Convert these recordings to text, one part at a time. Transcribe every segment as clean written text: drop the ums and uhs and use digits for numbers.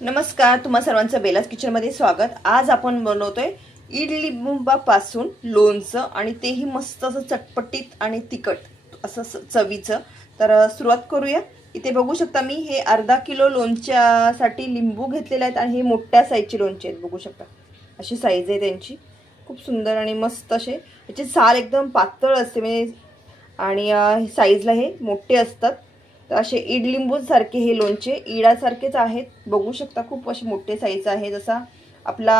नमस्कार, तुम्हा सर्वांचं बेलास किचनमध्ये स्वागत। आज आपण बनवतोय इडलिंबापासून लोणचं आणि तेही मस्त असं चटपटीत आणि तिखट असं चवीचं। तर सुरुवात करूया। इथे बघू शकता मी हे अर्धा किलो लोणच्यासाठी लिंबू घेतलेले आहेत आणि हे मोठ्या साईजचे लोणचे आहेत। बघू शकता अशी साईज आहे त्यांची, खूप सुंदर आणि मस्त असे। याचे साल एकदम पातळ असते म्हणजे आणि साईजला हे मोठे असतात। तर असे इडलिंबू सारखे हे लोणचे इडासारखेच आहेत। बघू शकता खूप असे मोठे साईज आहे, जसा आपला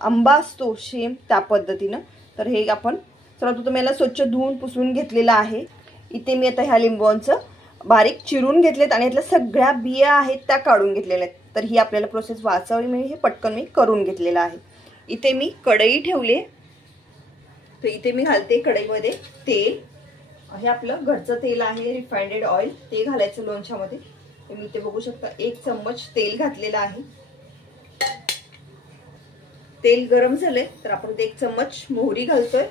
आंबा असतो सेम त्या पद्धतीनं। तर हे आपण सर्वप्रथम याला स्वच्छ धुवून पुसून घेतलेला आहे। इथे मी आता ह्या लिंबांचं बारीक चिरून घेतलेत आणि यातल्या सगळ्या बिया आहेत त्या काढून घ्यायलेल्या आहेत। तर ही आपल्याला प्रोसेस वाचावी म्हणजे हे पटकन मी करून घेतलेलं आहे। इथे मी कढई ठेवली, तर इथे मी घालते कढईमध्ये तेल। हे आपलं घरचं तेल आहे, रिफाइंड ऑइल, ते घालायचं लोणच्यामध्ये। मी इथे बघू शकता 1 चम्मच तेल घातलेलं आहे। तेल गरम झाले तर आपण 1 चम्मच मोहरी घालतोय।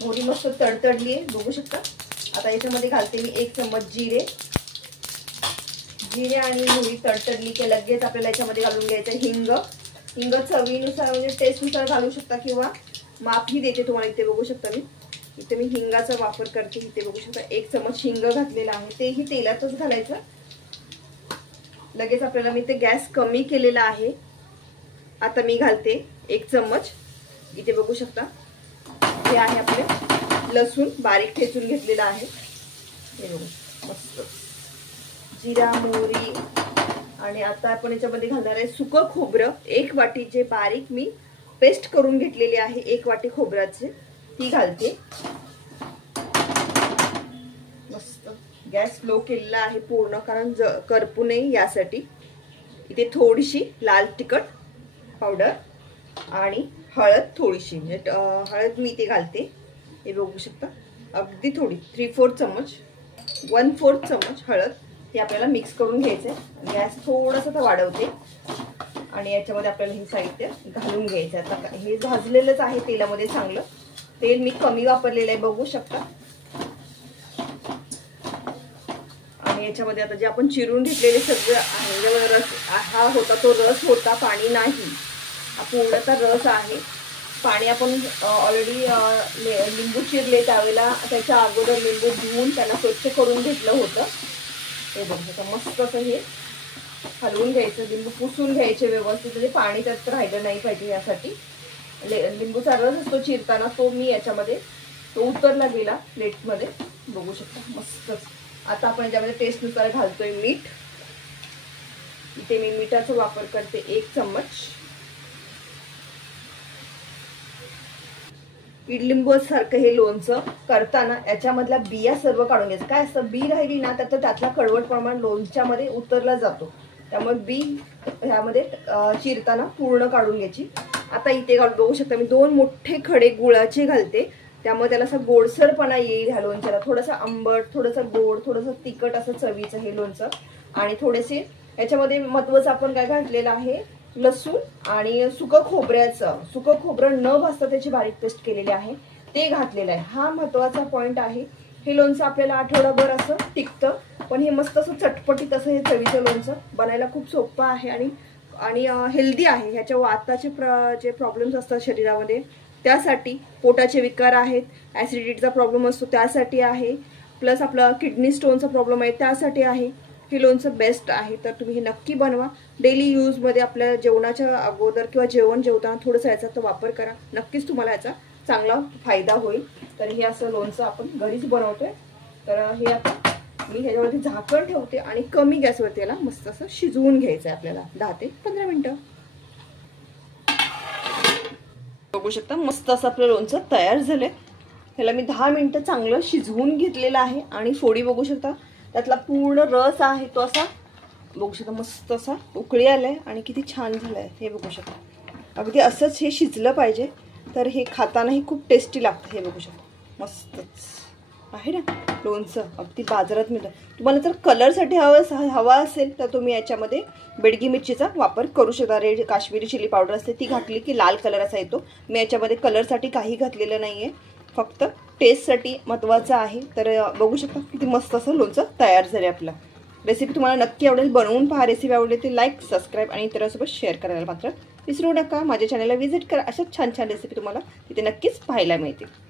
मोहरी मस्त तडतडली आहे, बघू शकता। आता याच्यामध्ये घालते मी 1 चम्मच जिरे। जिरे आणि मोहरी तडतडली की लगेच आपल्याला याच्यामध्ये घालून घ्यायचं हिंग। हिंग चवीनुसार म्हणजे टेस्टनुसार घालू शकता किंवा मापही देते तुम्हाला। इथे बघू शकता मी इथे मी हिंगाचा वापर करते। इथे बघू शकता 1 चम्मच हिंग घातलेला आहे, तेही तेलातच घालायचं। लगेच आपल्याला मी ते गॅस कमी केलेला आहे। आता मी घालते 1 चम्मच, इथे बघू शकता हे आहे आपले लसूण बारीक ठेचून घेतलेला आहे। हे बघू मस्त जिरा मोहरी आणि आता आपण याच्यामध्ये घालणार आहे सुकं खोबरं। 1 वाटी जे बारीक मी पेस्ट करून घेतलेली आहे, 1 वाटी खोबऱ्याचे ती घालते। मस्त गॅस स्लो केलेला आहे पूर्ण, कारण करपू नये यासाठी। इथे थोडीशी लाल तिखट पावडर आणि हळद थोडीशी, हळद मी इथे घालते। हे बघू शकता अगदी थोडी 3/4 चम्मच 1/4 चम्मच हळद हे आपल्याला मिक्स करून घ्यायचंय। गॅस थोडासा तर वाढवते आणि याच्यामध्ये आपल्याला हे साहित्य घालून घ्यायचं। आता हे भाजलेलंच आहे तेलामध्ये चांगलं, तेल मी कमी वापरलेलं आहे बघू शकता। आणि याच्यामध्ये आता जे आपण चिरून घेतलेले सगळं आहे, रस हा होता तो रस होता, पाणी नाही, हा पूर्णचा रस आहे। पाणी आपण ऑलरेडी लिंबू चिरले त्यावेळेला त्याच्या अगोदर लिंबू धुवून त्यांना स्वच्छ करून घेतलं होतं। हे बघा मस्त असं हे हलवून घ्यायचं, लिंबू पुसून घ्यायचे व्यवस्थित, म्हणजे पाणी त्यात राहिलं नाही पाहिजे यासाठी। लिंबूचा रस असतो चिरताना तो मी याच्यामध्ये तो उतरला गेला प्लेटमध्ये, बघू शकता मस्तच। आता आपण याच्यामध्ये टेस्टनुसार घालतोय मीठ। इथे मी मिठाचा वापर करते 1 चम्मच। इडलिंबू सारखं हे लोणचं करताना याच्यामधल्या बिया सर्व काढून घ्यायचं। काय असतं बी राहिली ना तर त्यातला कडवट प्रमाण लोणच्यामध्ये उतरला जातो, त्यामुळे बी ह्यामध्ये चिरताना पूर्ण काढून घ्यायची। आता इथे बघू शकता मी 2 मोठे खडे गुळाचे घालते, त्यामुळे त्याला असा गोडसरपणा येईल ह्या लोणच्याला। थोडासा आंबट, थोडासा गोड, थोडंसं तिखट असं चवीचं हे लोणचं। आणि थोडेसे याच्यामध्ये महत्त्वाचं आपण काय घातलेलं आहे, लसूण आणि सुकं खोबरं न भाजता त्याची बारीक पेस्ट केलेली आहे ते घातलेलं आहे। हा महत्त्वाचा पॉइंट आहे। हे लोणचं आपल्याला आठवडाभर असं टिकतं, पण हे मस्त असं चटपटीत असं हे चवीचं लोणचं बनायला खूप सोपं आहे आणि हेल्दी आहे। ह्याच्या वाताचे जे प्रॉब्लेम्स असतात शरीरामध्ये त्यासाठी, पोटाचे विकार आहेत, ॲसिडिटीचा प्रॉब्लेम असतो त्यासाठी आहे, प्लस आपला किडनी स्टोनचा प्रॉब्लेम आहे त्यासाठी आहे। हे लोणचं बेस्ट आहे, तर तुम्ही हे नक्की बनवा। डेली यूजमध्ये आपल्या जेवणाच्या अगोदर किंवा जेवताना थोडंसं याचा तो वापर करा, नक्कीच तुम्हाला याचा चांगला फायदा होईल। तर हे असं लोणचं आपण घरीच बनवतोय। तर हे आता मी ह्याच्यावरती झाकण ठेवते आणि कमी गॅसवरती याला मस्त असं शिजवून घ्यायचं आहे आपल्याला 10 ते 15 मिनिटं। बघू शकता मस्त असं आपलं लोणचं तयार झालंय। ह्याला मी 10 मिनिटं चांगलं शिजवून घेतलेलं आहे आणि फोडी बघू शकता त्यातला पूर्ण रस आहे तो असा बघू शकता मस्त असा उकळी आलाय आणि किती छान झालंय हे बघू शकता। अगदी असंच हे शिजलं पाहिजे, तर हे खातानाही खूप टेस्टी लागतं। हे बघू शकता मस्तच आहे ना लोणचं, अगदी बाजारात मिळतं। तुम्हाला जर कलरसाठी हवा असेल तर तुम्ही याच्यामध्ये बेडगी मिरचीचा वापर करू शकता। रेड काश्मीरी चिली पावडर असते ती घातली की लाल कलर असा येतो। मी याच्यामध्ये कलरसाठी काही घातलेलं नाहीये, फक्त टेस्टसाठी महत्त्वाचं आहे। तर बघू शकता किती मस्त असं लोणचं तयार झालं आपलं। रेसिपी तुम्हाला नक्की आवडेल. बनवून पहा. रेसिपी आवडली तर लाईक, सबस्क्राईब आणि इतरांसोबत शेअर करायला मात्र विसरू नका. माझ्या चॅनलला व्हिजिट करा. अशाच छान छान रेसिपी तुम्हाला तिथे नक्कीच पाहायला मिळतील.